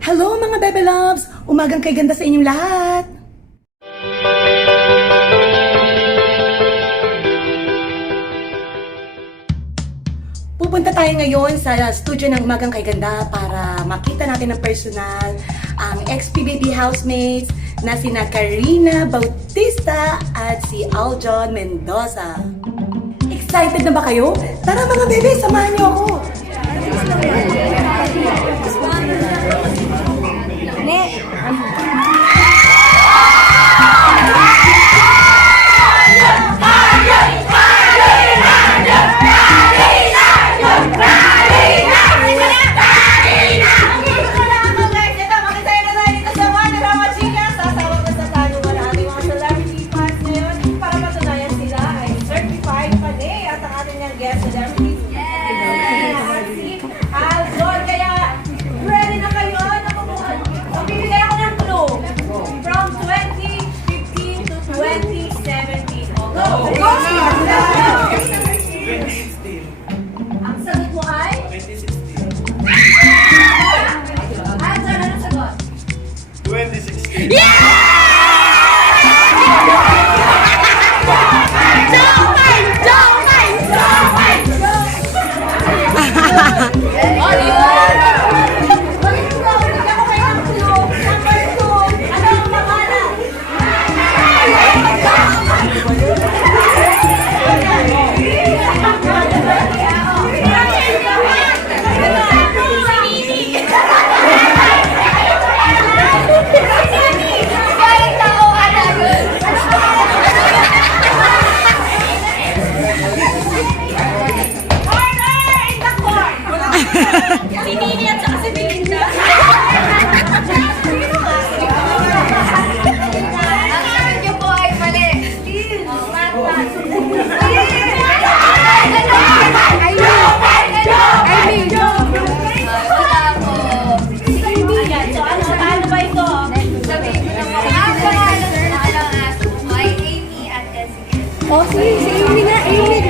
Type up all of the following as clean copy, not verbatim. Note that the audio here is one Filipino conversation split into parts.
Hello mga Bebe Loves! Umagang kay ganda sa inyong lahat! Pupunta tayo ngayon sa studio ng Umagang kay Ganda para makita natin ng personal ang ex-PBB housemates na sina Karina Bautista at si Aljon Mendoza. Excited na ba kayo? Tara mga bebe, samahan niyo ako! Ang sagot mo ay? 2016. Answer, anong sagot? 2016. Si Nini at saka si Belinda. Ang sagot niyo po ay mali. Wala po. Ayan, so ano ba ito? Sabihin mo na mga ang pangalan ng alang aso ay Amy at Ezekiel. Oh, si Amy na, Amy!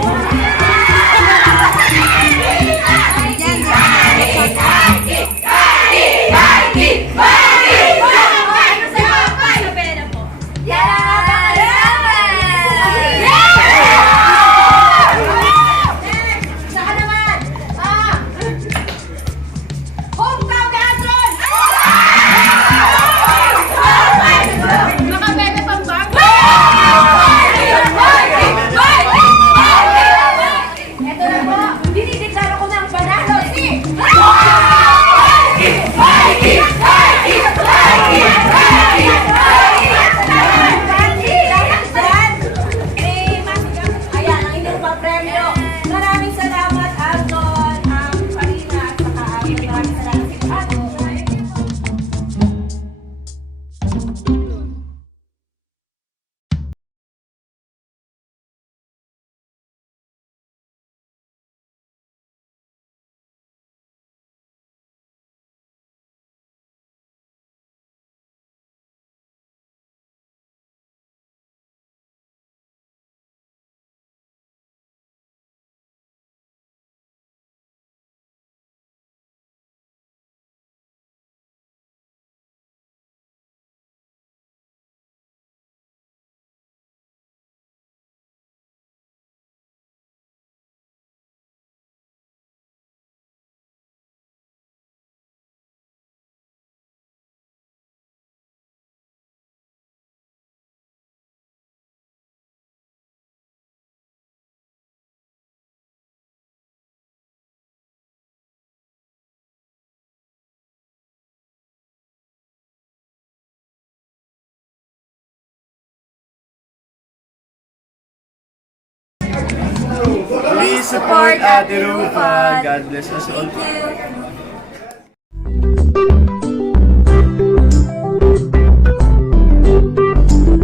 Please support Ate Rufa. God bless us all. Thank you.